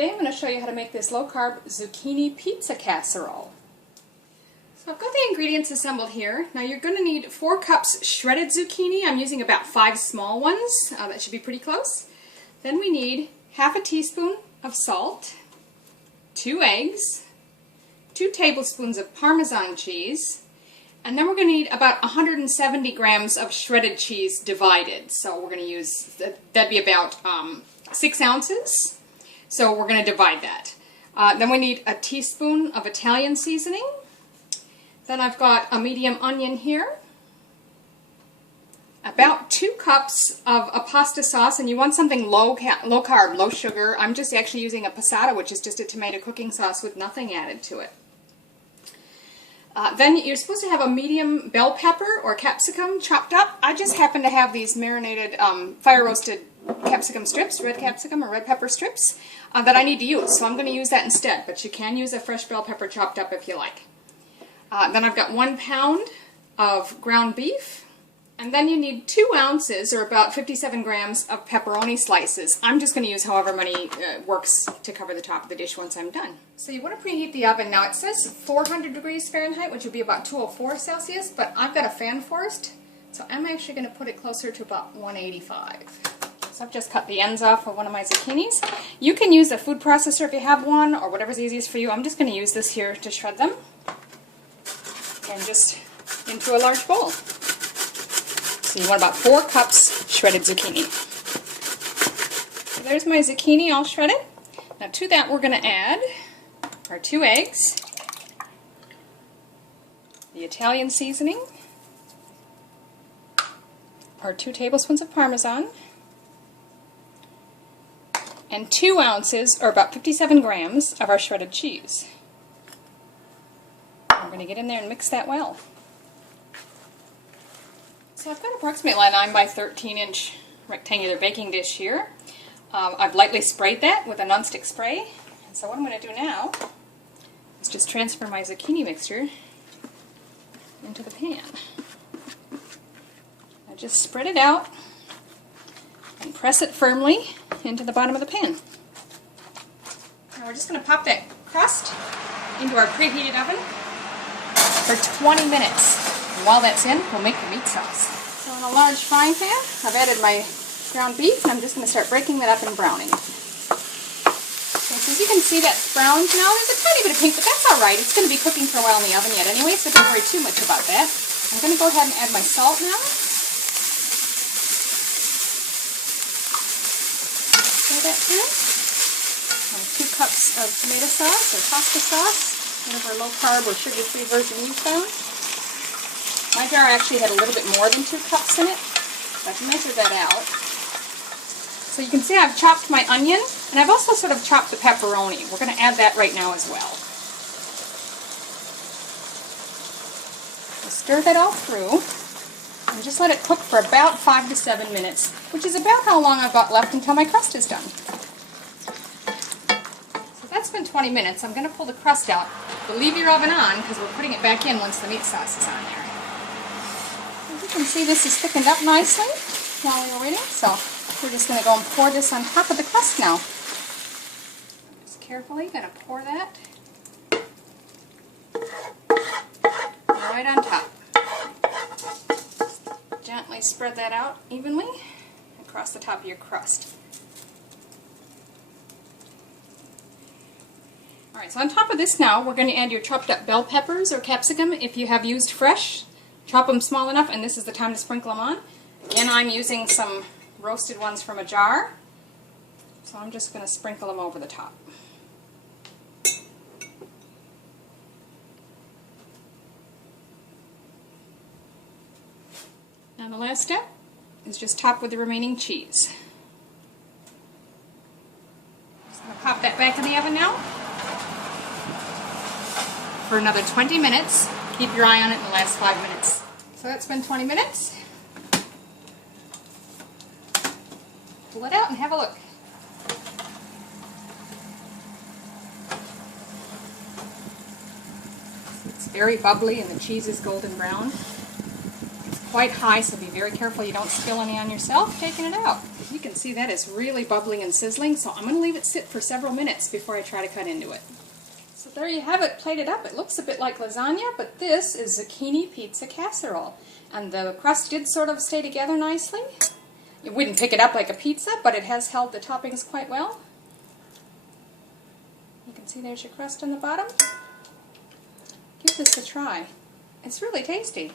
Today I'm going to show you how to make this low-carb zucchini pizza casserole. So I've got the ingredients assembled here. Now you're going to need 4 cups shredded zucchini. I'm using about 5 small ones. That should be pretty close. Then we need half a teaspoon of salt, 2 eggs, 2 tablespoons of parmesan cheese, and then we're going to need about 170 grams of shredded cheese divided. So we're going to use, that'd be about 6 ounces. So we're going to divide that. Then we need a teaspoon of Italian seasoning. Then I've got a medium onion here. About 2 cups of a pasta sauce, and you want something low carb, low sugar. I'm just actually using a passatta, which is just a tomato cooking sauce with nothing added to it. Then you're supposed to have a medium bell pepper or capsicum chopped up. I just happen to have these marinated, fire-roasted capsicum strips, red capsicum or red pepper strips, that I need to use. So I'm going to use that instead, but you can use a fresh bell pepper chopped up if you like. Then I've got 1 pound of ground beef. And then you need 2 ounces, or about 57 grams, of pepperoni slices. I'm just going to use however many works to cover the top of the dish once I'm done. So you want to preheat the oven. Now it says 400 degrees Fahrenheit, which would be about 204 Celsius, but I've got a fan-forced, so I'm actually going to put it closer to about 185. So I've just cut the ends off of one of my zucchinis. You can use a food processor if you have one, or whatever's easiest for you. I'm just going to use this here to shred them. And just into a large bowl. So you want about 4 cups shredded zucchini. So there's my zucchini all shredded. Now to that we're going to add our 2 eggs, the Italian seasoning, our 2 tablespoons of parmesan, and 2 ounces, or about 57 grams, of our shredded cheese. We're going to get in there and mix that well. So I've got approximately a 9 by 13 inch rectangular baking dish here. I've lightly sprayed that with a nonstick spray. And so what I'm going to do now is just transfer my zucchini mixture into the pan. I just spread it out and press it firmly into the bottom of the pan. Now we're just going to pop that crust into our preheated oven for 20 minutes. And while that's in, we'll make the meat sauce. So in a large frying pan, I've added my ground beef, and I'm just going to start breaking that up and browning. So as you can see, that's browned now. There's a tiny bit of pink, but that's alright. It's going to be cooking for a while in the oven yet anyway, so don't worry too much about that. I'm going to go ahead and add my salt now. Stir that in. And 2 cups of tomato sauce or pasta sauce, whatever low-carb or sugar-free version you found. My jar actually had a little bit more than 2 cups in it. So I've measured that out. So you can see I've chopped my onion, and I've also sort of chopped the pepperoni. We're going to add that right now as well. Stir that all through, and just let it cook for about 5 to 7 minutes, which is about how long I've got left until my crust is done. So that's been 20 minutes. I'm going to pull the crust out. But leave your oven on, because we're putting it back in once the meat sauce is on there. You can see this is thickened up nicely while we were waiting, so we're just going to go and pour this on top of the crust now. Just carefully going to pour that right on top. Gently spread that out evenly across the top of your crust. Alright, so on top of this now, we're going to add your chopped up bell peppers or capsicum if you have used fresh. Chop them small enough, and this is the time to sprinkle them on. Again, I'm using some roasted ones from a jar, so I'm just going to sprinkle them over the top. And the last step is just top with the remaining cheese. Just going to pop that back in the oven now for another 20 minutes. Keep your eye on it in the last 5 minutes. So that's been 20 minutes. Pull it out and have a look. It's very bubbly and the cheese is golden brown. It's quite high, so be very careful you don't spill any on yourself taking it out. You can see that is really bubbling and sizzling, so I'm going to leave it sit for several minutes before I try to cut into it. So there you have it plated up. It looks a bit like lasagna, but this is zucchini pizza casserole. And the crust did sort of stay together nicely. You wouldn't pick it up like a pizza, but it has held the toppings quite well. You can see there's your crust on the bottom. Give this a try. It's really tasty.